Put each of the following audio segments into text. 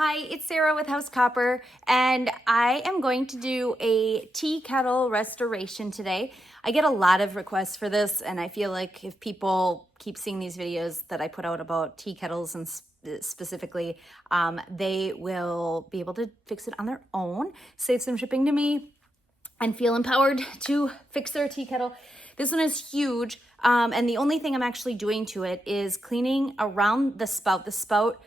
Hi, it's Sarah with House Copper, and I am going to do a tea kettle restoration today. I get a lot of requests for this, and I feel like if people keep seeing these videos that I put out about tea kettles and specifically, they will be able to fix it on their own, save some shipping to me, and feel empowered to fix their tea kettle. This one is huge, and the only thing I'm actually doing to it is cleaning around the spout. The spout,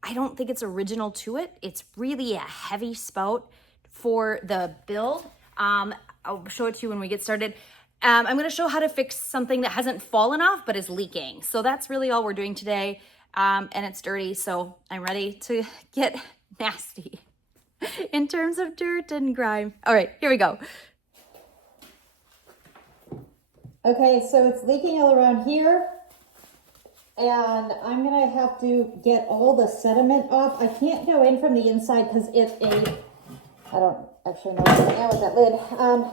I don't think it's original to it. It's really a heavy spout for the build. I'll show it to you when we get started. I'm gonna show how to fix something that hasn't fallen off but is leaking. So that's really all we're doing today. And it's dirty, so I'm ready to get nasty in terms of dirt and grime. All right, here we go. Okay, so it's leaking all around here. And I'm gonna have to get all the sediment off. I can't go in from the inside because it's I don't actually know what's going on with that lid,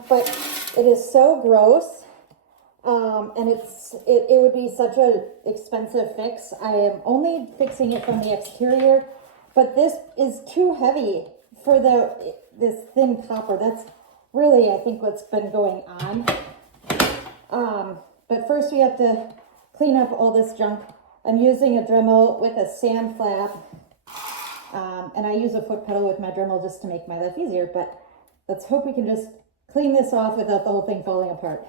but it is so gross. And it would be such an expensive fix. I am only fixing it from the exterior, but this is too heavy for this thin copper. That's really, I think, what's been going on. But first we have to clean up all this junk. I'm using a Dremel with a sand flap, and I use a foot pedal with my Dremel just to make my life easier, but let's hope we can just clean this off without the whole thing falling apart.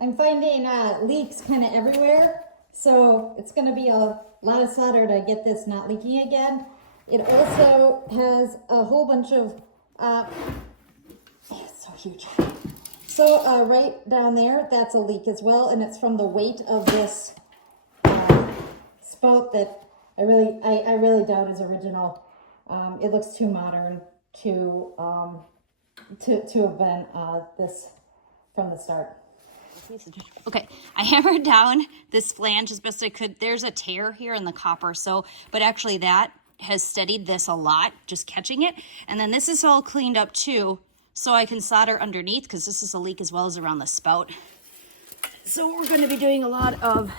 I'm finding leaks kind of everywhere, so it's going to be a lot of solder to get this not leaking again. It also has a whole bunch of, it's so huge. So right down there, that's a leak as well, and it's from the weight of this spout that I really doubt is original. It looks too modern to have been this from the start. Okay, I hammered down this flange as best I could. There's a tear here in the copper, but actually that has steadied this a lot, just catching it. And then this is all cleaned up too, so I can solder underneath because this is a leak as well as around the spout. So we're going to be doing a lot of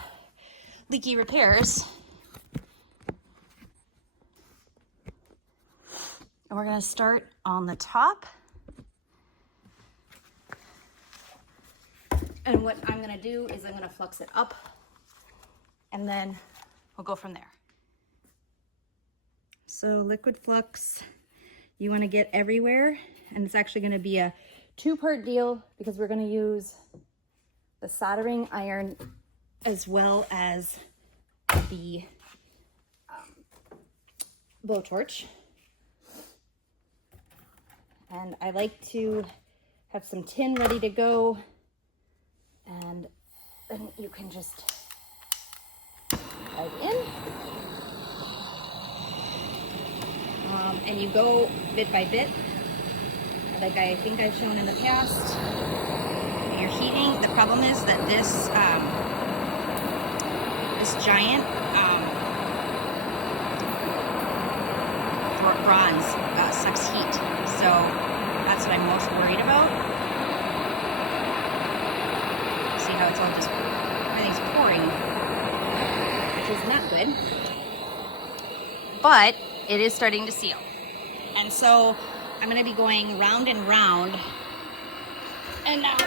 leaky repairs. And we're going to start on the top. And what I'm gonna do is I'm gonna flux it up, and then we'll go from there. So liquid flux, you wanna get everywhere, and it's actually gonna be a two-part deal because we're gonna use the soldering iron as well as the blowtorch. And I like to have some tin ready to go. And then you can just dive in. And you go bit by bit, like I think I've shown in the past. You're heating. The problem is that this giant bronze sucks heat. So that's what I'm most worried about. How it's all just, everything's pouring, which is not good, but it is starting to seal. And so I'm going to be going round and round, and now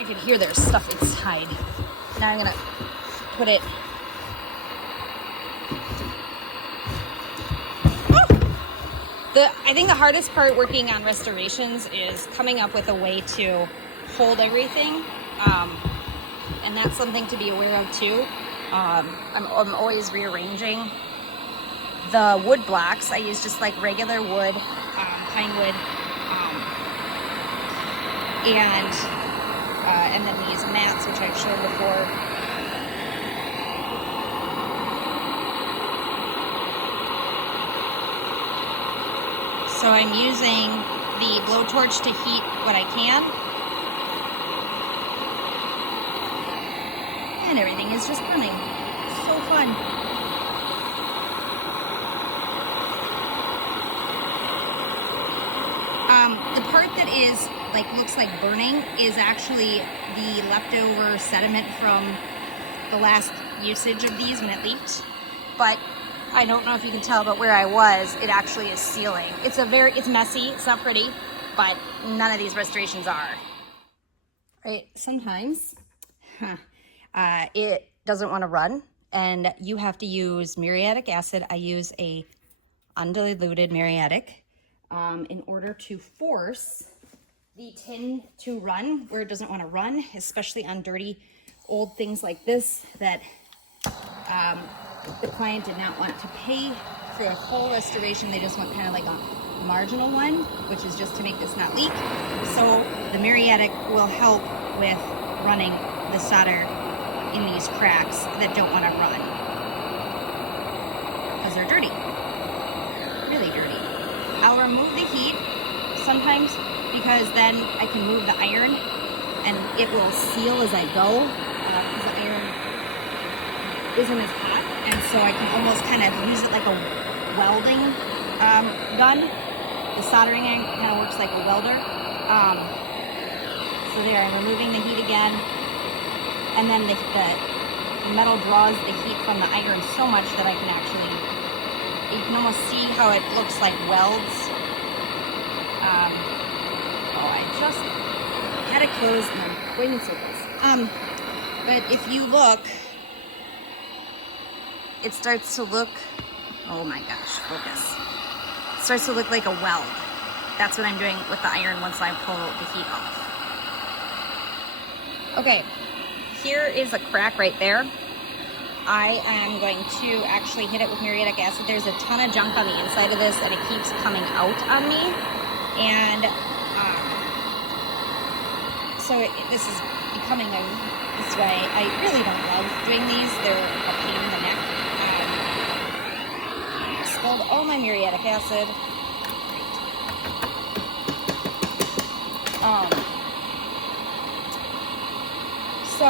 you can hear there's stuff inside. Now I'm going to put it, I think the hardest part working on restorations is coming up with a way to hold everything. And that's something to be aware of too. I'm always rearranging the wood blocks. I use just like regular wood, pine wood, and then these mats, which I've shown before. So I'm using the blowtorch to heat what I can. And everything is just running. So fun. is like looks like burning is actually the leftover sediment from the last usage of these when it leaked. But I don't know if you can tell, but where I was, it actually is sealing. It's messy, it's not pretty, but none of these restorations are. Right, sometimes it doesn't want to run and you have to use muriatic acid. I use a undiluted muriatic in order to force the tin to run where it doesn't want to run, especially on dirty old things like this that the client did not want to pay for a full restoration. They just want kind of like a marginal one, which is just to make this not leak. So the muriatic will help with running the solder in these cracks that don't want to run because they're dirty, really dirty. I'll remove the heat sometimes because then I can move the iron and it will seal as I go because the iron isn't as hot, and so I can almost kind of use it like a welding gun. The soldering iron kind of works like a welder. So there, I'm removing the heat again, and then the metal draws the heat from the iron so much that I can actually, you can almost see how it looks like welds. I just had it closed and I'm going in circles. But if you look, it starts to look, oh my gosh, focus. It starts to look like a weld. That's what I'm doing with the iron once I pull the heat off. Okay, here is a crack right there. I am going to actually hit it with muriatic acid. There's a ton of junk on the inside of this and it keeps coming out on me. And so this is becoming this way. I really don't love doing these. They're a pain in the neck. I spilled all my muriatic acid. So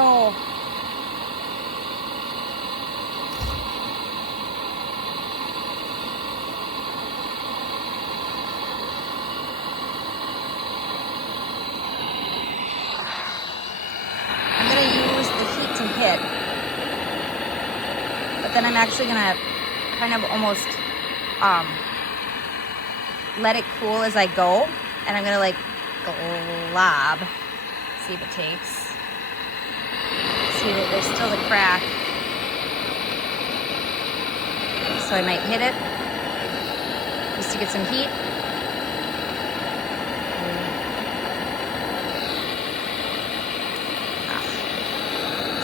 I'm going to use the heat to hit, but then I'm actually going to kind of almost let it cool as I go, and I'm going to like glob, see if it takes. See that there's still the crack, so I might hit it just to get some heat.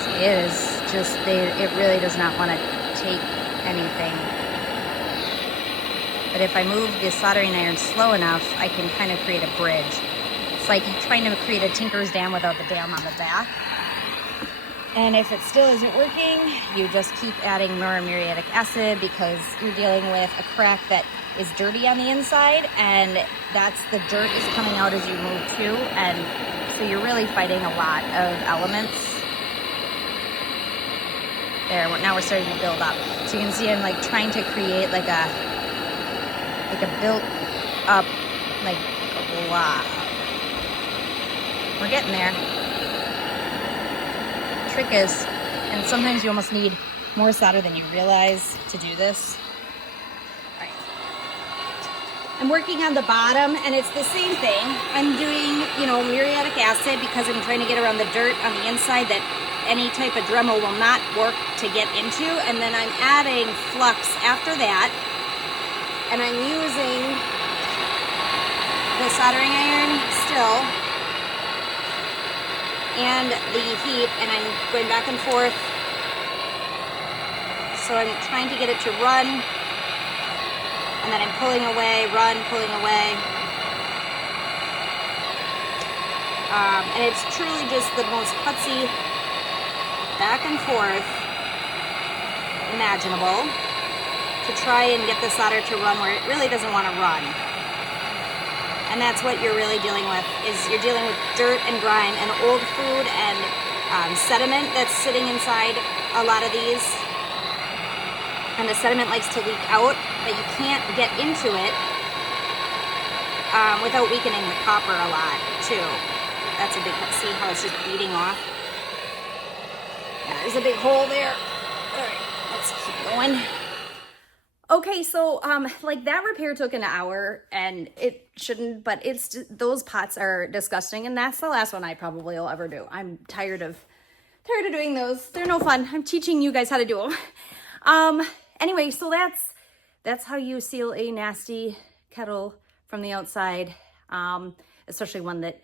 See, it is just, it really does not want to take anything. But if I move the soldering iron slow enough, I can kind of create a bridge. It's like trying to create a tinker's dam without the dam on the back. And if it still isn't working, you just keep adding more muriatic acid because you're dealing with a crack that is dirty on the inside, and that's the dirt is coming out as you move too, and so you're really fighting a lot of elements. There, now we're starting to build up. So you can see I'm like trying to create like a built up like glob. We're getting there. Trick is, and sometimes you almost need more solder than you realize to do this. All right. I'm working on the bottom, and it's the same thing. I'm doing, muriatic acid because I'm trying to get around the dirt on the inside that any type of Dremel will not work to get into, and then I'm adding flux after that, and I'm using the soldering iron still and the heat, and I'm going back and forth. So I'm trying to get it to run, and then I'm pulling away, run, pulling away. And it's truly just the most putsy back and forth imaginable to try and get the solder to run where it really doesn't want to run. And that's what you're really dealing with, is you're dealing with dirt and grime and old food and sediment that's sitting inside a lot of these. And the sediment likes to leak out, but you can't get into it without weakening the copper a lot too. That's a big, see how it's just beating off? Yeah, there's a big hole there. All right, let's keep going. Okay, so like that repair took an hour, and it shouldn't, but it's, those pots are disgusting, and that's the last one I probably will ever do. I'm tired of doing those. They're no fun. I'm teaching you guys how to do them. Anyway, so that's how you seal a nasty kettle from the outside, especially one that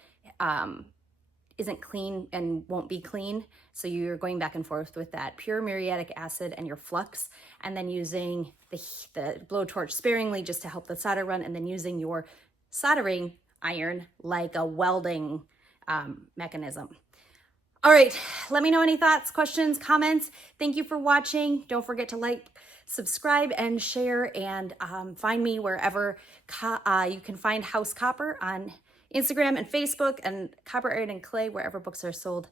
isn't clean and won't be clean. So you're going back and forth with that pure muriatic acid and your flux, and then using the blowtorch sparingly just to help the solder run, and then using your soldering iron like a welding mechanism. All right, let me know any thoughts, questions, comments. Thank you for watching. Don't forget to like, subscribe, and share, and find me wherever you can find House Copper on Instagram and Facebook, and Copper, Iron, and Clay wherever books are sold.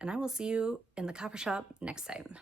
And I will see you in the copper shop next time.